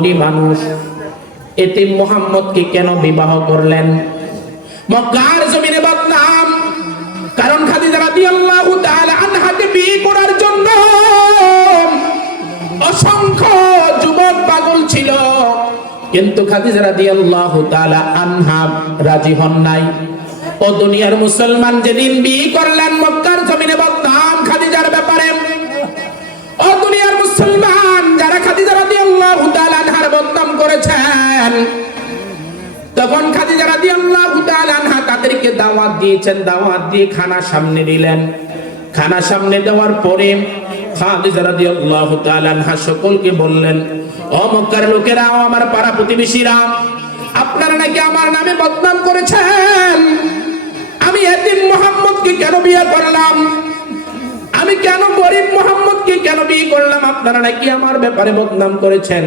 মানুষ। এতিম মোহাম্মদকে কেন বিবাহ করলেন? মক্কার জমিনে বদনাম। কারণ খাদিজা রাদিয়াল্লাহু তাআলা আনহাকে বিয়ে করার জন্য অসংখ্য যুবক পাগল ছিল। কিন্তু খাদিজা রাদিয়াল্লাহু তাআলা আনহা রাজি হন নাই। ও দুনিয়ার মুসলমান যেদিন বিয়ে করলেন, মক্কার জমিনে বদনাম। করেছেন। তখন খাদিজা রাদিয়াল্লাহু তাআলা আনহা তাদেরকে দাওয়াত দিয়েছেন, দাওয়াত দিয়ে খানা সামনে দিলেন। খানা সামনে দেওয়ার পরে খাদিজা আনহা সকলকে বললেন, ও মক্কার লোকেরা আমার পাড়া প্রতিবেশীরা, আপনারা নাকি আমার নামে বদনাম করেছেন? আমি এতিম মোহাম্মদকে কেন বিয়ে করলাম? আমি কেন গরিব মোহাম্মদকে কেন বিয়ে করলাম? আপনারা নাকি আমার ব্যাপারে বদনাম করেছেন?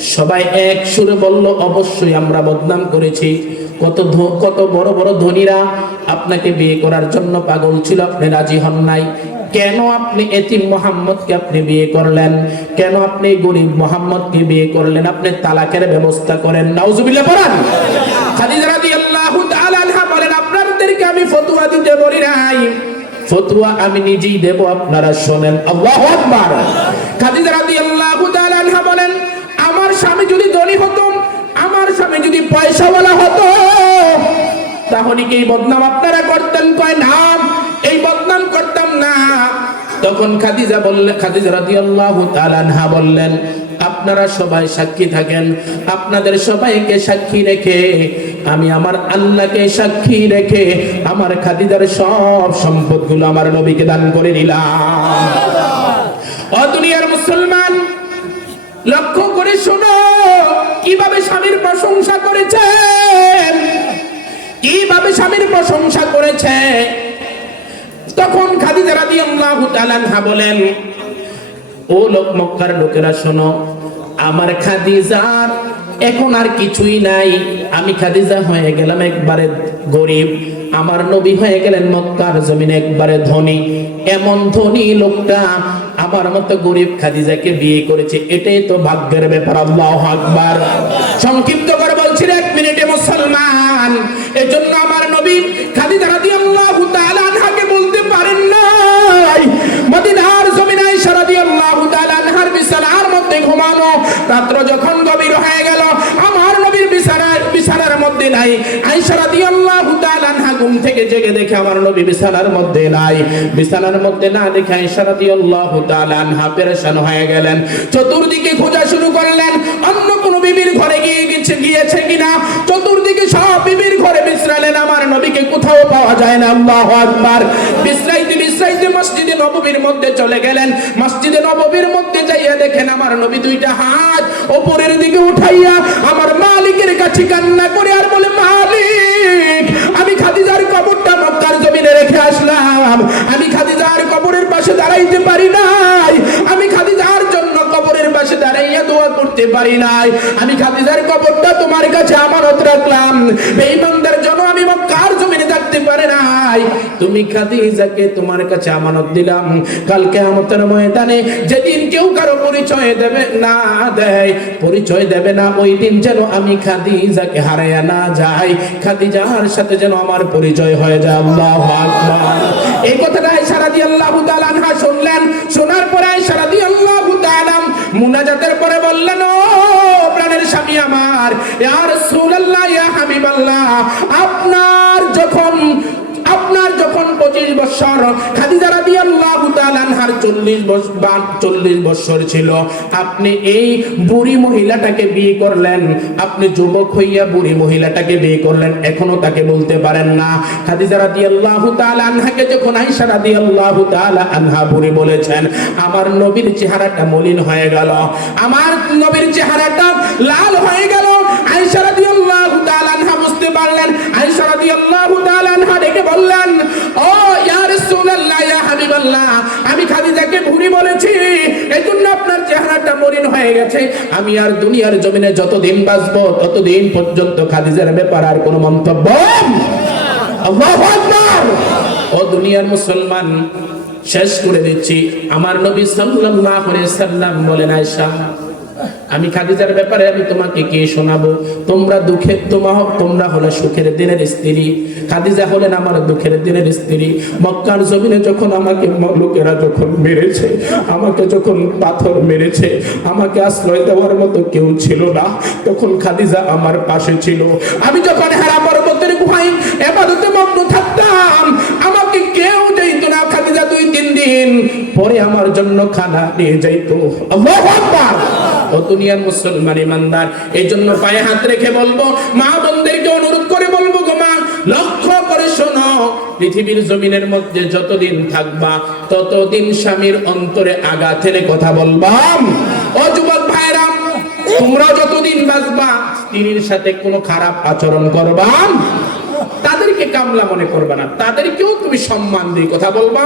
সবাই এক সুরে বলল, অবশ্যই আমরা বদনাম করেছি। কত কত বড় বড় ধনীরা আপনাকে বিয়ে করার জন্য পাগল ছিল, আপনি রাজি হন নাই। কেন আপনি এতিম মোহাম্মদকে আপনি বিয়ে করলেন? কেন আপনি গরিব মোহাম্মদকে বিয়ে করলেন? আপনি তালাকের ব্যবস্থা করেন। নাউজুবিল্লাহ, পড়ান। খাদিজা রাদিয়াল্লাহু তাআলা আনহা বলেন, আপনাদেরকে আমি ফতোয়া দিতে বলি নাই। ফতুয়া আমি নিজেই দেব, আপনারা শোনেন। আল্লাহু আকবার। খাদিজা রাদিয়াল্লাহু যদি পয়সাওয়ালা হতো। তাহলে কি বদনাম আপনারা করতেন? কয় না, এই বদনাম করতাম না। তখন খাদিজা বললেন খাদিজা রাদিয়াল্লাহু তাআলা আনহা বললেন, আপনারা সবাই সাক্ষী থাকেন। আপনাদের সবাইকে সাক্ষী রেখে, আমি আমার আল্লাহকে সাক্ষী রেখে, আমার খাদিজার সব সম্পদগুলো আমার নবীকে দান করে দিলাম। ও দুনিয়ার মুসলমান, লক্ষ্য করে শোনো, কীভাবে স্বামীর বলেন, ও লোক মক্কার লোকেরা, শোনো, আমার খাদিজার এখন আর কিছুই নাই। আমি খাদিজা হয়ে গেলাম একবারে গরিব। আমার নবী হয়ে গেলেন মক্কার জমিনে একবারে ধনী। এমন ধনী লোকটা আমার মতো গরিব খাদিজাকে বিয়ে করেছে। এটাই তো ভাগ্যের ব্যাপার, আল্লাহ আকবার। সংক্ষিপ্ত করে বলছি, এক মিনিটে মুসলমান, এজন্য আমার রাত্র যখন গভীর হয়ে গেল আমার নবীর বিছানার বিছানার মধ্যে নাই। চতুর্দিকে খোঁজা শুরু করলেন, অন্য কোন বিবির ঘরে গিয়ে গেছে গিয়েছে কিনা? চতুর্দিকে সব বিবির ঘরে বিশ্রালেন আমার নবীকে কোথাও পাওয়া যায় না। আকবার। মসজিদে নববীর মধ্যে চলে গেলেন। মসজিদে নববীর মধ্যে যাইয়া দেখেন আমার নবী দুইটা হাত ওপরের দিকে উঠাইয়া আমার মালিকের কাছে কান্না করে আর বলে, মালিক পারি নাই। আমি খাদিজার কবরটা তোমার কাছে আমানত রাখলাম। বেঈমানদের জন্য আমি মক্কার জমিনে থাকতে পারে নাই। তুমি খাদিজাকে তোমার কাছে আমানত দিলাম। কালকে আমাদের ময়দানে যেদিন কেউ কারও পরিচয় দেবে না দেয়, পরিচয় দেবে না, ওই দিন যেন আমি খাদিজাকে হারাইয়া না যাই। খাদিজার সাথে যেন আমার পরিচয় হয়ে যায় আল্লাহু আকবার। এই কথাটা আয়েশা আমার ইয়া রাসূলুল্লাহ ইয়া হাবিবাল্লাহ আপনার যখন আপনার যখন পঁচিশ বছর খাদিজা রাদিয়াল্লাহু আনহার চল্লিশ বছর চল্লিশ বছর ছিল। আপনি এই বুড়ি মহিলাটাকে বিয়ে করলেন। আপনি যুবক হইয়া বুড়ি মহিলাটাকে বিয়ে করলেন। এখনও তাকে বলতে পারেন না। খাদিজা আনহাকে যখন আনহা বুড়ি বলেছেন, আমার নবীর চেহারাটা মলিন হয়ে গেল। আমার নবীর চেহারাটা লাল হয়ে গেল। আয়েশা রাদিয়াল্লাহু তাআলা আনহা বুঝতে পারলেন। আয়েশা রাদিয়াল্লাহু তাআলা হয়ে গেছে, আমি আর দুনিয়ার জমিনে যতদিন বাঁচবো, ততদিন পর্যন্ত খাদিজার ব্যাপার আর কোনো মন্তব্য ও দুনিয়ার মুসলমান, শেষ করে দিচ্ছি। আমার নবী সাল্লাল্লাহু আলাইহি সাল্লাম বলেন, আয়েশা আমি খাদিজার ব্যাপারে আমি তোমাকে কে শোনাবো? তোমরা দুঃখের তোমা তোমরা হলে সুখের দিনের স্ত্রী। খাদিজা হলেন আমার দুঃখের দিনের স্ত্রী। মক্কার জমিনে যখন আমাকে লোকেরা যখন মেরেছে, আমাকে যখন পাথর মেরেছে, আমাকে আশ্রয় দেওয়ার মতো কেউ ছিল না। তখন খাদিজা আমার পাশে ছিল। আমি যখন হারা পর্বতের গুহায় এবাদতে পরে আমার জন্য খানা নিয়ে যাইতো। ও দুনিয়ার মুসলমান ইমানদার এই জন্য পায়ে হাত রেখে বলব, মা বোনদেরকে অনুরোধ করে বলব গো মা, লক্ষ্য করে শোনো, পৃথিবীর জমিনের মধ্যে যতদিন থাকবা, ততদিন স্বামীর অন্তরে আঘাত এনে কথা বলবাম ও যুবক ভাইরাম তোমরা যতদিন বাঁচবা, স্ত্রীর সাথে কোনো খারাপ আচরণ করবা তাদেরকে কামলা মনে করবা না। তাদেরকেও তুমি সম্মান দিয়ে কথা বলবা।